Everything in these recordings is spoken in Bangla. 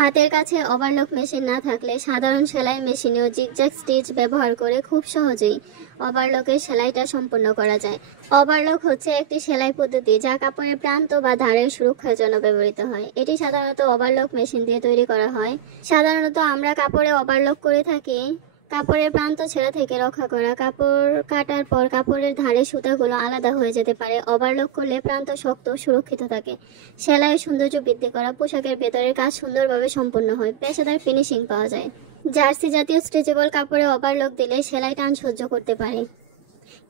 হাতের কাছে ওভারলক মেশিন না থাকলে সাধারণ সেলাই মেশিনেও জিগজ্যাগ স্টিচ ব্যবহার করে খুব সহজেই ওভারলকের সেলাইটা সম্পূর্ণ করা যায়। ওভারলক হচ্ছে একটি সেলাই পদ্ধতি যা কাপড়ের প্রান্ত বা ধারের সুরক্ষার জন্য ব্যবহৃত হয়। এটি সাধারণত ওভারলক মেশিন দিয়ে তৈরি করা হয়। সাধারণত আমরা কাপড়ে ওভারলক করে থাকি কাপড়ের প্রান্ত ছেঁড়া থেকে রক্ষা করা। কাপড় কাটার পর কাপড়ের ধারে সুতাগুলো আলাদা হয়ে যেতে পারে। ওভারলক করলে প্রান্ত শক্ত ও সুরক্ষিত থাকে। সেলাইয়ের সৌন্দর্য বৃদ্ধি করা, পোশাকের ভেতরের কাজ সুন্দরভাবে সম্পন্ন হয়, পেশাদার ফিনিশিং পাওয়া যায়। জার্সি জাতীয় স্ট্রেচেবল কাপড়ে ওভারলক দিলে সেলাই টান সহ্য করতে পারে।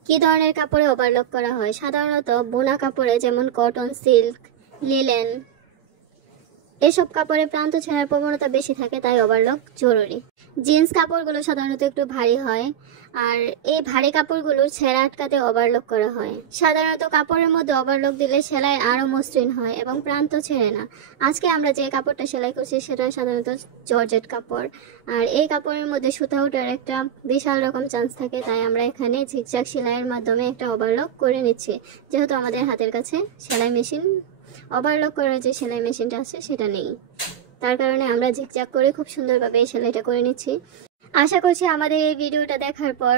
কী ধরনের কাপড়ে ওভারলক করা হয়? সাধারণত বোনা কাপড়ে, যেমন কটন, সিল্ক, লিলেন, এসব কাপড়ে প্রান্ত ছেঁড়ার প্রবণতা বেশি থাকে, তাই ওভারলক জরুরি। জিন্স কাপড়গুলো সাধারণত একটু ভারী হয়, আর এই ভারী কাপড়গুলোর ছেঁড়া আটকাতে ওভারলক করা হয়। সাধারণত কাপড়ের মধ্যে ওভারলক দিলে সেলাই আরও মসৃণ হয় এবং প্রান্ত ছেঁড়ে না। আজকে আমরা যে কাপড়টা সেলাই করছি সেটা সাধারণত জর্জেট কাপড়, আর এই কাপড়ের মধ্যে সুতা ওঠার একটা বিশাল রকম চান্স থাকে, তাই আমরা এখানে ঝিকঝাক সেলাইয়ের মাধ্যমে একটা ওভারলক করে নিচ্ছি। যেহেতু আমাদের হাতের কাছে সেলাই মেশিন, ওভারলক করার যে সেলাই মেশিনটা আছে সেটা নেই, তার কারণে আমরা ঝিকঝাক করে খুব সুন্দরভাবে এই সেলাইটা করে নিচ্ছি। আশা করছি আমাদের এই ভিডিওটা দেখার পর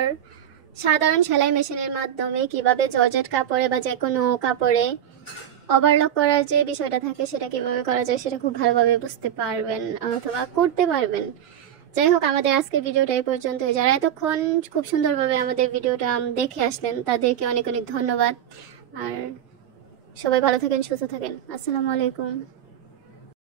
সাধারণ সেলাই মেশিনের মাধ্যমে কিভাবে জর্জেট কাপড়ে বা যে কোনো কাপড়ে ওভারলক করার যে বিষয়টা থাকে সেটা কিভাবে করা যায় সেটা খুব ভালোভাবে বুঝতে পারবেন অথবা করতে পারবেন। যাই হোক, আমাদের আজকের ভিডিওটা এই পর্যন্ত। যারা এতক্ষণ খুব সুন্দরভাবে আমাদের ভিডিওটা দেখে আসলেন তাদেরকে অনেক অনেক ধন্যবাদ। আর সবাই ভালো থাকেন, সুস্থ থাকেন। আসসালামু আলাইকুম।